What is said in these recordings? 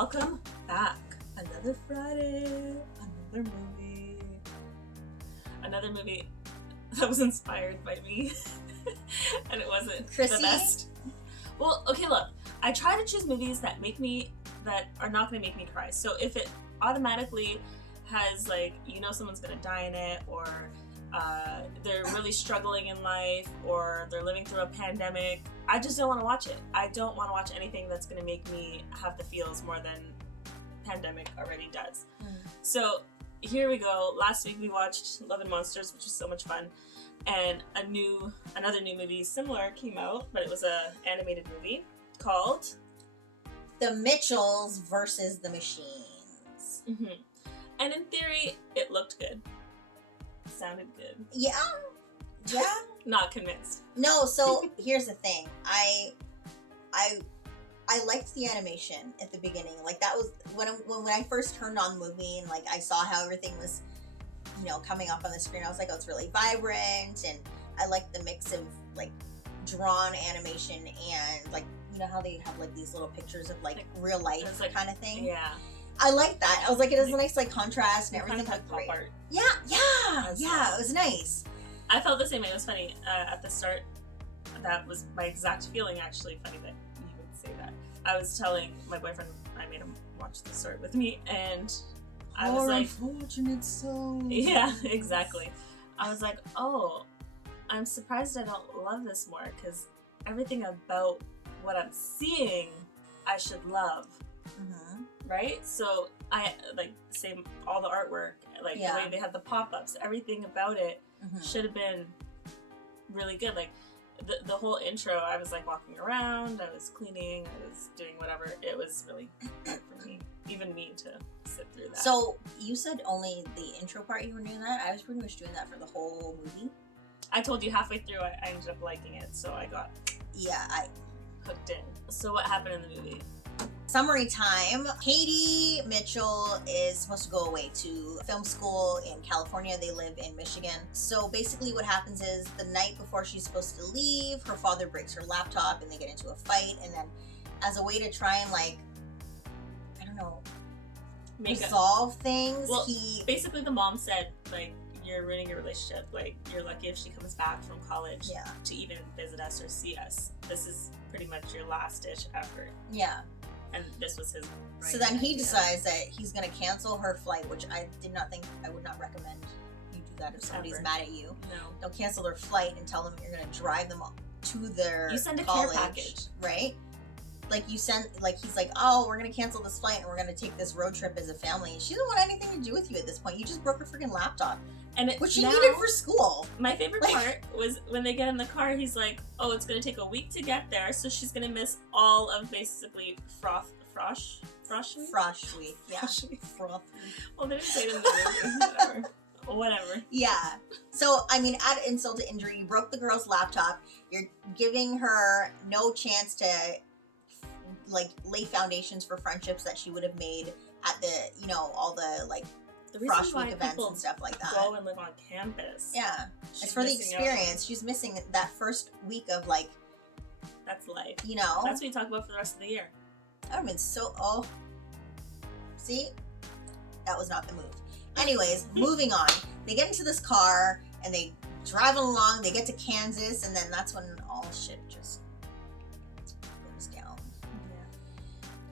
Welcome back. Another Friday, another movie that was inspired by me, and it wasn't Chrissy? the best. Well, okay, look, I try to choose movies that are not going to make me cry. So if it automatically has, like, someone's going to die in it, or they're really struggling in life, or they're living through a pandemic, I just don't want to watch it. I don't want to watch anything that's going to make me have the feels more than pandemic already does. So here we go. Last week we watched Love and Monsters, which was so much fun, and another new movie similar came out, but it was a animated movie called The Mitchells versus the Machines. Mm-hmm. And in theory, it looked good. Sounded good. Yeah. Not convinced. No, so here's the thing. I liked the animation at the beginning. Like, that was when I first turned on the movie, and like I saw how everything was, coming up on the screen. I was like, oh, it's really vibrant, and I liked the mix of like drawn animation and like, how they have like these little pictures of like real life kind of thing. Yeah. I like that. I was like, it has a nice like contrast and everything. Kind of like pop art. Yeah. It was nice. I felt the same way. It was funny at the start. That was my exact feeling. Actually, funny that you would say that. I was telling my boyfriend, I made him watch the start with me, and I was like, unfortunate soul. Yeah, exactly. I was like, oh, I'm surprised I don't love this more, because everything about what I'm seeing, I should love. Mm-hmm. Right? So I like same all the artwork, like the way they had the pop-ups, everything about it should have been really good. Like the whole intro, I was like walking around, I was cleaning, I was doing whatever. It was really hard for me, even me, to sit through that. So you said only the intro part you were doing that? I was pretty much doing that for the whole movie. I told you halfway through I ended up liking it, so I got hooked in. So what happened in the movie? Summary time. Katie Mitchell is supposed to go away to film school in California. They live in Michigan. So basically what happens is the night before she's supposed to leave, her father breaks her laptop and they get into a fight. And then as a way to try and resolve things, basically the mom said, like, you're ruining your relationship. Like, you're lucky if she comes back from college to even visit us or see us. This is pretty much your last-ditch effort. Yeah. And this was his So then he decides that he's going to cancel her flight, which I would not recommend you do that if somebody's mad at you. No. Don't cancel their flight and tell them you're going to drive them to their You send a college, care package. Right? Like, he's like, oh, we're going to cancel this flight and we're going to take this road trip as a family. She doesn't want anything to do with you at this point. You just broke her freaking laptop. Which she needed for school. My favorite part was when they get in the car, he's like, oh, it's going to take a week to get there, so she's going to miss all of basically Frosh Week? Yeah. Froth. Well, they didn't say it in the movie. Whatever. Yeah. So, I mean, add insult to injury. You broke the girl's laptop. You're giving her no chance to, like, lay foundations for friendships that she would have made at the, all the, like, the Frosh Week events and stuff like that. Go and live on campus. Yeah. It's for the experience. She's missing that first week of, like... That's life. That's what you talk about for the rest of the year. That would have been so... See? That was not the move. Anyways, moving on. They get into this car, and they drive along. They get to Kansas, and then that's when all shit just goes down. Yeah.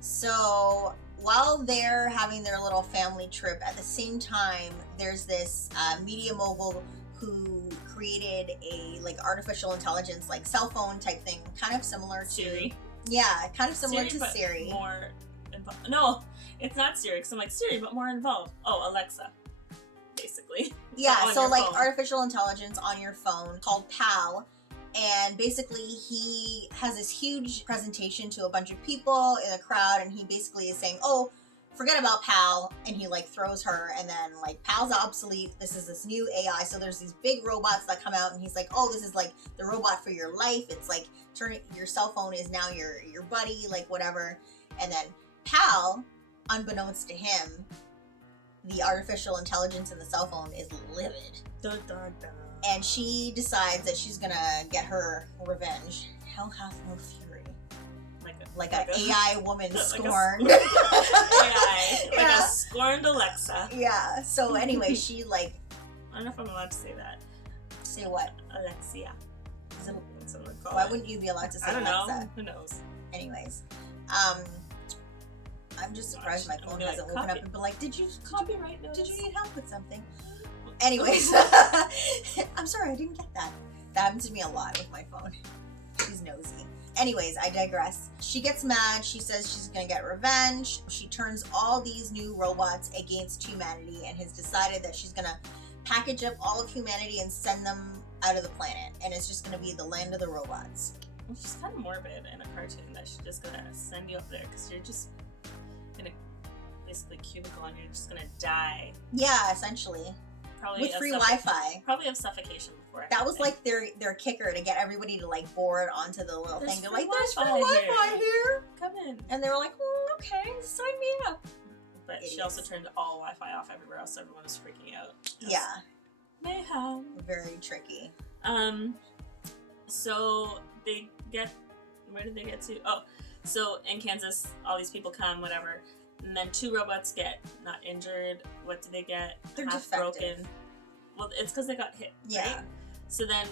So... while they're having their little family trip, at the same time, there's this media mogul who created a like artificial intelligence, like cell phone type thing, kind of similar to Siri. Yeah, kind of similar to but Siri. More involved. No, it's not Siri, because I'm like Siri, but more involved. Oh, Alexa, basically. Yeah, so like phone. Artificial intelligence on your phone called PAL. And basically, he has this huge presentation to a bunch of people in a crowd, and he basically is saying, oh, forget about PAL, and he, like, throws her, and then, like, PAL's obsolete, this is this new AI, so there's these big robots that come out, and he's like, oh, this is, like, the robot for your life, it's, like, your cell phone is now your buddy, like, whatever, and then PAL, unbeknownst to him, the artificial intelligence in the cell phone is livid. Dun, dun, dun. And she decides that she's gonna get her revenge. Hell hath no fury. Like like an AI woman like a scorned. AI, like Yeah. a scorned Alexa. Yeah. So anyway, she like I don't know if I'm allowed to say that. say what? Alexia. Is it- Someone would call Why it. wouldn't you be allowed to say I don't know. Alexa? Who knows? Anyways, I'm just surprised my I'm phone gonna, hasn't like, woken up copy- and been like, did you Copyright notice. did you need help with something? Anyways, I'm sorry, I didn't get that. That happens to me a lot with my phone. She's nosy. Anyways, I digress. She gets mad. She says she's gonna get revenge. She turns all these new robots against humanity and has decided that she's gonna package up all of humanity and send them out of the planet. And it's just gonna be the land of the robots. It's just kind of morbid in a cartoon that she's just gonna send you up there because you're just in a basically cubicle and you're just gonna die. Yeah, essentially. Probably With of free suffoc- Wi-Fi. Probably of suffocation before. That was everything. like their kicker to get everybody to like board onto the little There's thing. They're free like, there's free Wi-Fi Wi-Fi here. Come in. And they were like, okay, sign me up. But she Idiots. also turned all Wi-Fi off everywhere else. So everyone was freaking out. Yeah, Mayhem. very tricky. So they get, where did they get to? Oh, so in Kansas, all these people come, whatever, and then 2 robots get not injured. What do they get? They're Half defective. broken. Well, it's because they got hit. Yeah. Right? So then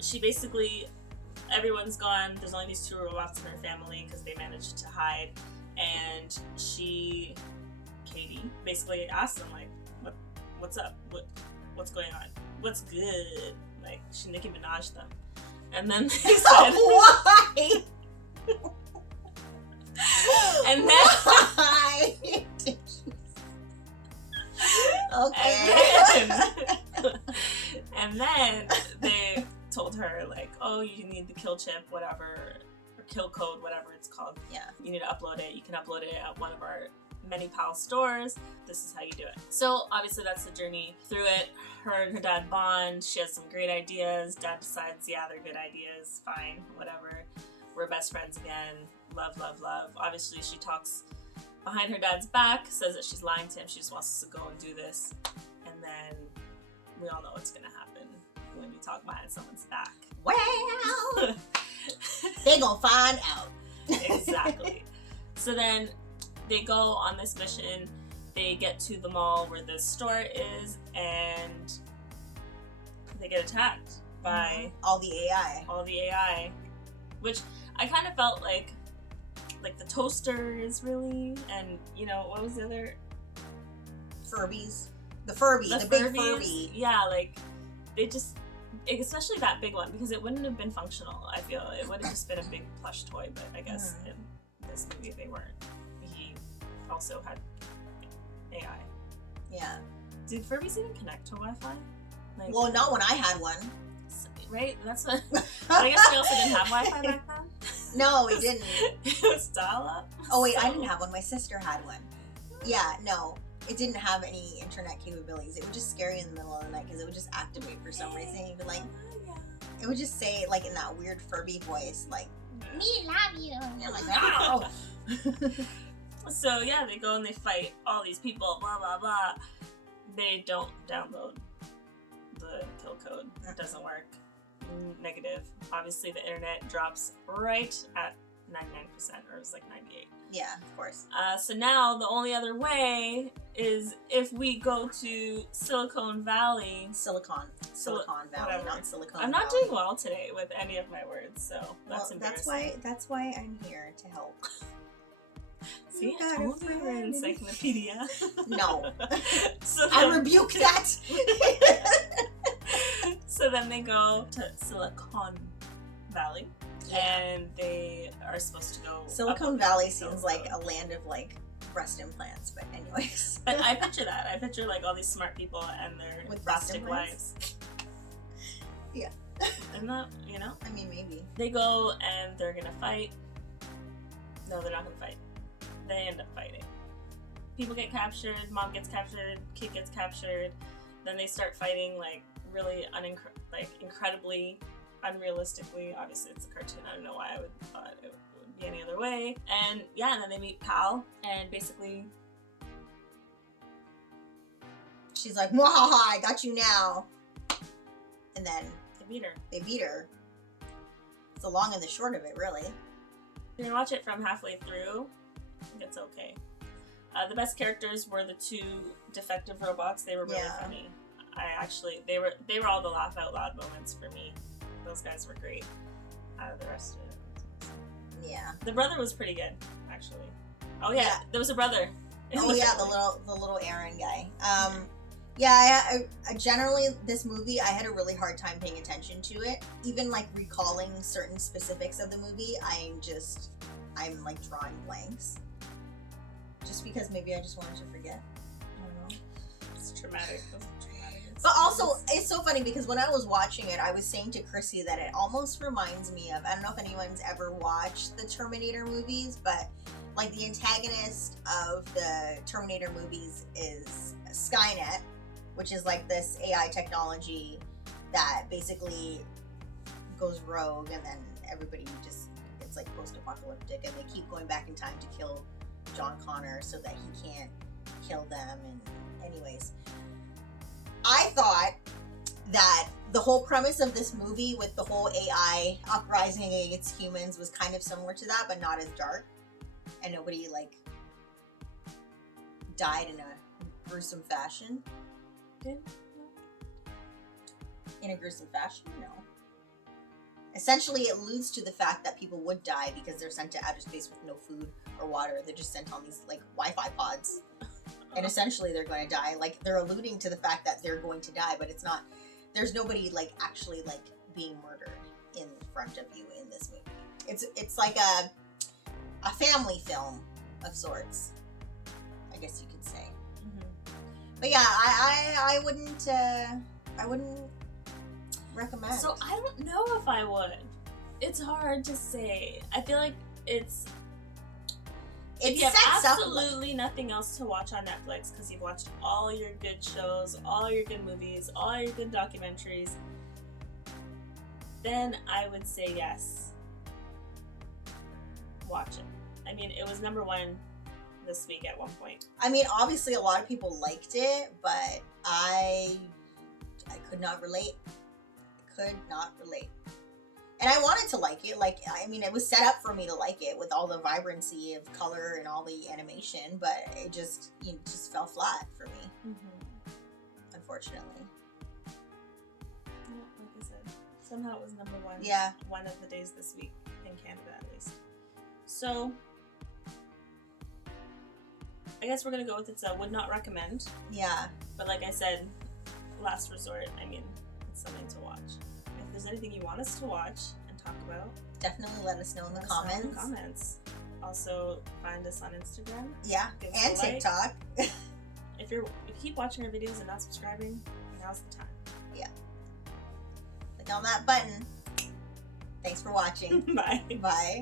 she basically, everyone's gone. There's only these 2 robots in her family because they managed to hide, and she, Katie, basically asked them like, what's up? What's going on? What's good? Like she Nicki Minaj them. And then they said, Why? and then, Why? Okay. and then they told her like, oh, you need the kill chip, whatever, or kill code, whatever it's called. Yeah. You need to upload it. You can upload it at one of our many pal stores. This is how you do it. So obviously that's the journey through it. Her and her dad bond. She has some great ideas. Dad decides, yeah, they're good ideas. Fine, whatever. We're best friends again. Love, love, love. Obviously she talks behind her dad's back, says that she's lying to him. She just wants us to go and do this. And then we all know what's gonna happen when you talk behind someone's back. Well, they gonna find out. Exactly. So then they go on this mission. They get to the mall where the store is, and they get attacked by all the AI. all the AI, which I kind of felt like the toasters, really, and you know what was the other? Furbies. The Furby, the big Furbies. Furby. Yeah, like they just, especially that big one, because it wouldn't have been functional. I feel it would have just been a big plush toy, but I guess in this movie they weren't. He also had AI. Yeah. Did Furbies even connect to Wi-Fi? Like, Well, not when I had one. right? That's what. I guess we also didn't have Wi-Fi back then. No, we didn't. It was dial-up. Oh wait, I so- didn't have one. My sister had one. Yeah, no. It didn't have any internet capabilities. It would just scare you in the middle of the night because it would just activate for some reason. You'd be like, it would just say like in that weird Furby voice, like, "Me love you." And you're like, "No." So yeah, they go and they fight all these people. Blah blah blah. They don't download the kill code. It doesn't work. Negative. Obviously, the internet drops right at 99%, or it's like 98. Yeah, of course. So now the only other way is if we go to Silicon Valley. Silicon Valley, whatever. not Silicon. I'm not Valley. doing well today with any of my words, so that's Well, embarrassing. that's why I'm here to help. See, You I got a told you we're friend. encyclopedia. No, So I then, rebuke that. so then they go to Silicon Valley, and they are supposed to go. Silicon up- Valley seems like a land of like breast implants, but anyways. But I picture that. I picture like all these smart people and their With breast plastic implants? wives. Yeah. Isn't that, you know? I mean, maybe. They go and they're gonna fight. No, they're not gonna fight. They end up fighting. People get captured, mom gets captured, kid gets captured. Then they start fighting like really incredibly unrealistically. Obviously it's a cartoon. I don't know why I would thought it would be any other way. And yeah, and then they meet Pal, and basically She's like, "Mwahaha, I got you now." And then they beat her. they beat her. It's the long and the short of it, really. If you watch it from halfway through, I think it's okay. The best characters were the two defective robots. They were really funny. They were all the laugh out loud moments for me. Those guys were great. Out of the rest of it. Yeah. The brother was pretty good, actually. Oh yeah, there was a brother. Oh yeah, the little Aaron guy. I generally, this movie, I had a really hard time paying attention to it. Even like recalling certain specifics of the movie, I'm like drawing blanks. Just because maybe I just wanted to forget. I don't know. It's traumatic. But also, it's so funny because when I was watching it, I was saying to Chrissy that it almost reminds me of, I don't know if anyone's ever watched the Terminator movies, but like the antagonist of the Terminator movies is Skynet, which is like this AI technology that basically goes rogue, and then everybody just, it's like post-apocalyptic, and they keep going back in time to kill John Connor so that he can't kill them. And anyways, I thought that the whole premise of this movie with the whole AI uprising against humans was kind of similar to that, but not as dark, and nobody like died in a gruesome fashion. Did? In a gruesome fashion? No. Essentially, it alludes to the fact that people would die because they're sent to outer space with no food or water. They're just sent on these like Wi-Fi pods. And essentially they're going to die. Like, they're alluding to the fact that they're going to die, but it's not, there's nobody like actually like being murdered in front of you in this movie. It's like a family film of sorts, I guess you could say. Mm-hmm. But yeah, I wouldn't recommend. So I don't know if I would. It's hard to say. I feel like if you have absolutely nothing else to watch on Netflix because you've watched all your good shows, all your good movies, all your good documentaries, then I would say yes. Watch it. I mean, it was #1 this week at one point. I mean, obviously a lot of people liked it, but I could not relate. Could not relate. And I wanted to like it. Like, I mean, it was set up for me to like it with all the vibrancy of color and all the animation, but it just fell flat for me, unfortunately. Yeah, like I said, somehow it was #1. Yeah. One of the days this week in Canada, at least. So, I guess we're gonna go with it's a would not recommend. Yeah. But like I said, last resort. I mean, it's something to watch. If there's anything you want us to watch and talk about, definitely let us know in the comments. Also, find us on Instagram. Yeah, and TikTok. If you keep watching our videos and not subscribing, now's the time. Yeah. Click on that button. Thanks for watching. Bye. Bye.